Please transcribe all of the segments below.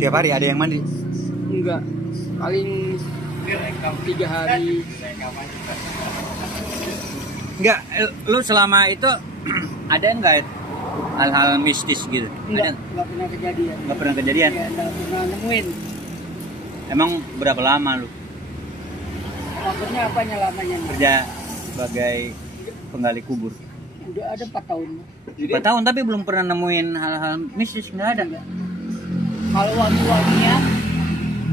Tiap hari ada yang mandi? Enggak, paling 3 hari. Enggak, lu selama itu ada enggak hal-hal mistis gitu? Enggak pernah kejadian. Enggak pernah kejadian? Ya, enggak pernah nemuin. Emang berapa lama lu Maksudnya apanya lamanya? kerja sebagai penggali kubur? Udah ada 4 tahun. 4 tahun tapi belum pernah nemuin hal-hal mistis, nggak ada? Enggak. Kalau wangi-wanginya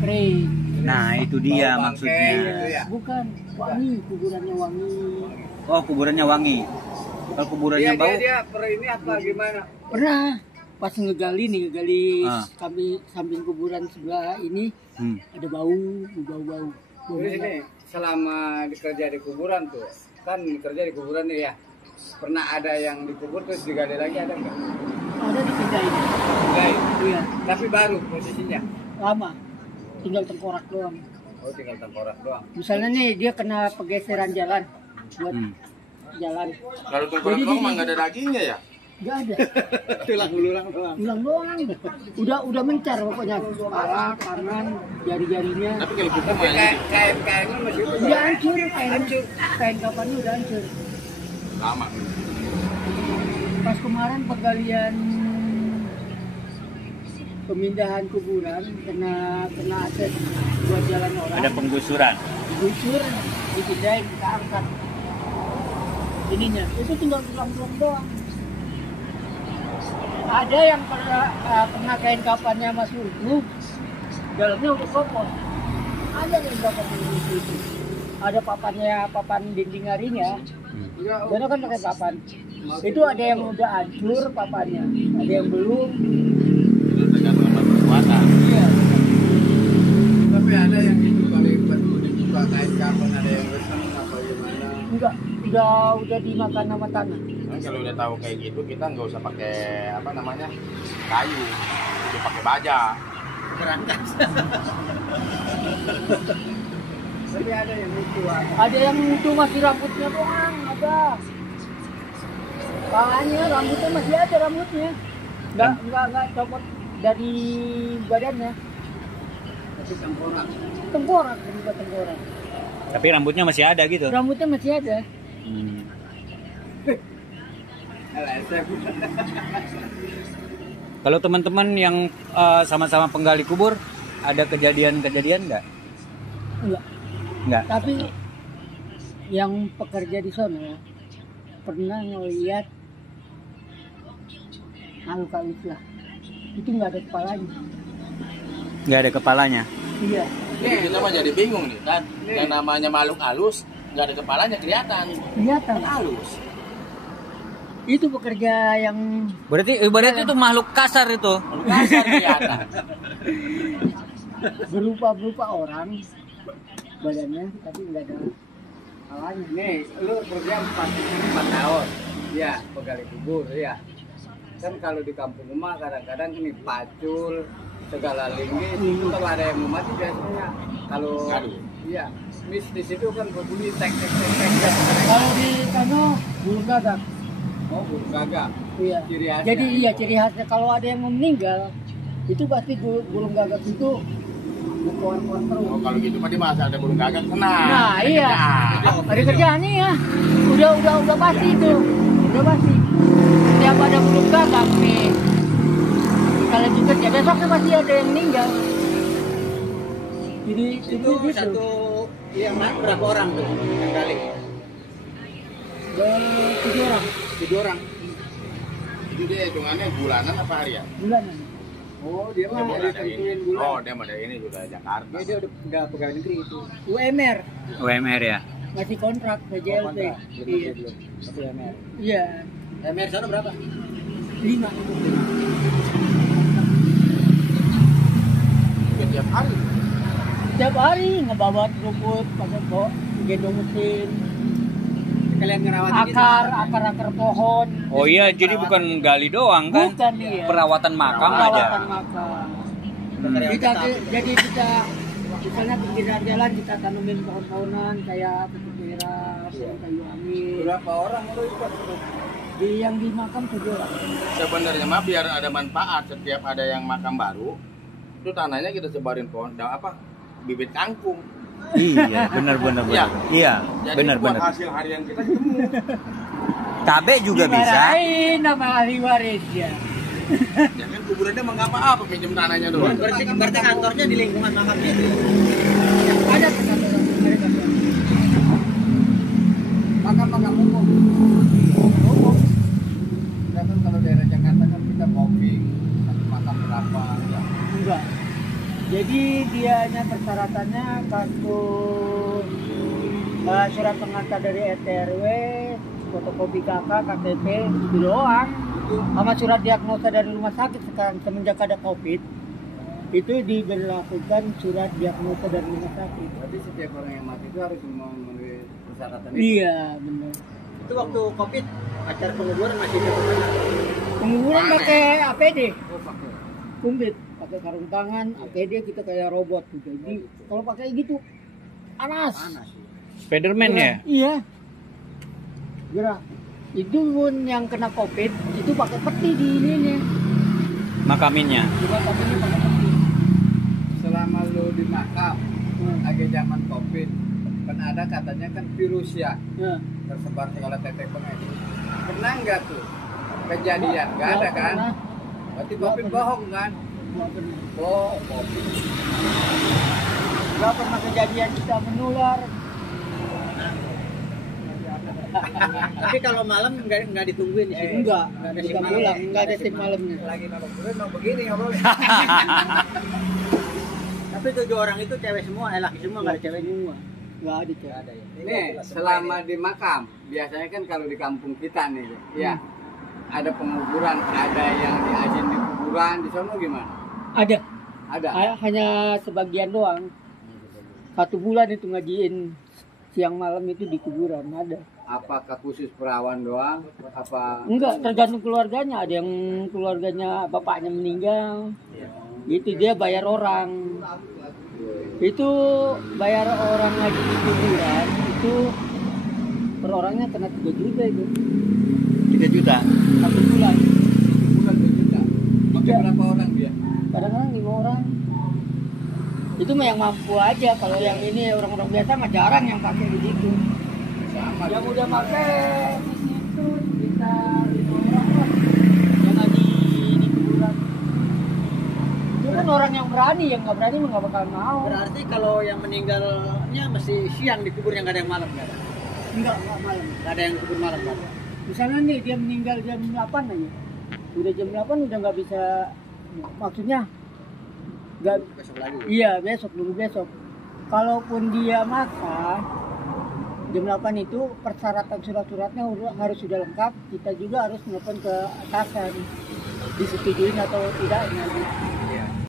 kering. Nah itu dia Bau maksudnya. bangkai gitu ya? Bukan, wangi, kuburannya wangi. Oh kuburannya wangi. Kalau kuburannya bau? Dia per ini apa gimana? Pernah pas ngegali Ah. kami samping kuburan sebelah ini ada bau. Terus ini selama kerja di kuburan tuh, kan kerja di kuburan nih ya. Pernah ada yang dikubur terus digali lagi ada nggak? Ada di pindah ini. Enggak. Iya, Tapi baru posisinya. lama. Tinggal tengkorak doang. Oh tinggal tengkorak doang. Misalnya nih dia kena pergeseran jalan buat jalan. Kalau tengkorak doang mah nggak ada dagingnya ya? Nggak ada. Tulang belulang doang. Ulang doang. Udah mencar pokoknya. Kepala, tangan, jari-jarinya. Tapi kalau buku mah Kain-kainnya masih Udah hancur, kain kapannya udah hancur. lama. Pas kemarin penggalian pemindahan kuburan kena aset buat jalan orang. Ada penggusuran. Gusur, dipindahin, kita angkat. Ininya, itu tinggal tulang-tulang doang. Ada yang pernah kain kapannya masuk dulu, dalamnya udah kopos. Ada yang dapat itu. Ada papan dinding harinya. Karena kan pakai papan. Itu ada yang udah hancur papannya, ada yang belum. Itu tergantung sama kekuatan. Iya. Tapi ada yang itu kali batu dibuka kain kapan ada yang resem apa gimana? Enggak, udah dimakan sama tanah. Nah, kalau udah tahu kayak gitu kita nggak usah pakai apa namanya kayu, udah pakai baja. Tapi ada yang itu Ada yang itu masih rambutnya doang, ada. Palanya, rambutnya masih ada rambutnya. Enggak copot dari badannya. tapi tengkorak. Tengkorak, berubah tengkorak. Tapi rambutnya masih ada gitu. Rambutnya masih ada. LSF. Kalau teman-teman yang sama-sama penggali kubur, ada kejadian-kejadian nggak? Enggak. Nggak. Tapi yang pekerja di sana pernah ngeliat makhluk halus lah. Itu nggak ada kepalanya. Nggak ada kepalanya. Iya. Jadi kita mah jadi bingung nih kan. Yang namanya makhluk halus nggak ada kepalanya kelihatan. Kelihatan. Halus. Itu pekerja yang Berarti itu makhluk kasar itu. Makhluk kasar kelihatan. berupa orang badannya tapi nggak ada kepalanya. Nih, lu kerja 4 tahun. Iya, penggali kubur, ya. Kan kalau di kampung rumah kadang-kadang ini pacul, segala linggis, itu kalau ada yang mau mati biasanya kalau iya, mistis itu kan berbunyi tek. Kalau di sana burung gagak. Oh, burung gagak. Iya. Ciri khasnya. Jadi iya ciri khasnya kalau ada yang mau meninggal itu pasti burung gagak itu berkoar-koar terus. Oh, kalau gitu mah dia masa ada burung gagak kena. Nah iya, ada kerjaannya ya. Udah pasti itu, udah pasti. Setiap ada burung gagak nih, kalau kerja besoknya pasti ada yang meninggal. Jadi Itu gitu. satu yang berapa orang tuh yang kali? 7 orang 7 orang. Itu dia hitungannya bulanan apa harian? bulanan. Oh, dia mah Dia ada ditentuin bulan. Oh, dia mah dari ini juga Jakarta. Dia udah pegawai negeri itu. UMR UMR ya. masih kontrak PJLT. Iya. Satu MR. Iya. MR sana berapa? 5. Tiap hari. Setiap hari ngebawa rumput pakai gendong mesin, Kalian ngerawat akar pohon. Oh iya, jadi bukan gali doang kan? Bukan iya. Perawatan makam Perawatan aja. makam. Kita Jadi kita misalnya pinggiran jalan kita tanemin pohon-pohonan kayak tutup merah, kayu angin. berapa orang lu ikut? Di yang di makam 7 orang. Sebenarnya mah biar ada manfaat setiap ada yang makam baru, itu tanahnya kita sebarin pohon bibit kangkung. Iya, benar. Iya. Iya, Jadi buat benar. hasil harian kita ketemu. Cabe juga bisa. Dimarahin nama ahli waris ya. Ya kan kuburannya emang nggak apa-apa, pinjam tanahnya doang. Berarti kantornya di lingkungan makamnya itu. Ada kantor. Makam umum. Ya kan kalau daerah Jakarta kan kita booking makam berapa ya. Enggak. Jadi dia hanya persyaratannya kartu surat pengantar dari RT RW, fotokopi KK, KTP itu doang. Sama surat diagnosa dari rumah sakit sekarang semenjak ada COVID itu diberlakukan surat diagnosa dari rumah sakit. Berarti setiap orang yang mati itu harus memenuhi persyaratan itu. Iya benar. Itu waktu COVID acara penguburan masih ada. Penguburan pakai APD, Oh, pakai. kumplit, pakai sarung tangan, APD kita kayak robot gitu. Jadi kalau pakai gitu panas. Panas sih. Spiderman ya? Iya. Gerak. Itu pun yang kena COVID itu pakai peti di ini. Makaminnya. Juga pakai peti. Selama lu di makam lagi zaman COVID kan ada katanya kan virus ya Nah, tersebar segala tetek itu. Pernah nggak tuh kejadian? Nggak ada kan? pernah. Berarti COVID bohong kan? Nggak pernah. Bohong COVID. Nggak pernah kejadian kita menular. Tapi kalau malam nggak ditungguin sih. Enggak, ada kita shift malam pulang, ya? enggak ada shift malamnya. Lagi nonton film mau begini ngobrolnya. Tapi 7 orang itu cewek semua, laki semua nggak ada cewek semua. Enggak ada cewek. ada ya. Nih, selama di makam, biasanya kan kalau di kampung kita nih, ya ada penguburan, ada yang diajin di kuburan, di sono gimana? Ada. Ada. Hanya sebagian doang. 1 bulan itu ngajiin siang malam itu di kuburan ada. Apakah khusus perawan doang? Apa? Enggak, tergantung keluarganya. Ada yang keluarganya bapaknya meninggal. Itu dia bayar orang. Itu bayar orang ngaji di kuburan itu per orangnya kena 3 juta itu. 3 juta. 1 bulan. Bukan 2 juta. Pakai berapa orang dia? Kadang-kadang 5 orang. Itu mah yang mampu aja. Kalau yang ini orang-orang biasa mah jarang yang pakai begitu. Sama. Yang udah pakai di situ sekitar 5 orang lah. Yang ngaji di kuburan. Itu kan orang yang berani, yang nggak berani mah nggak bakal mau. Berarti kalau yang meninggalnya masih siang dikubur, yang nggak ada yang malam kan? Enggak malam. Nggak ada yang kubur malam kan? Misalnya nih dia meninggal jam 8 aja. Udah jam 8 udah nggak bisa, maksudnya nggak. Besok lagi. Iya, besok dulu besok. Kalaupun dia maksa jam 8 itu persyaratan surat-suratnya harus sudah lengkap. Kita juga harus nelfon ke atasan disetujuin atau tidaknya.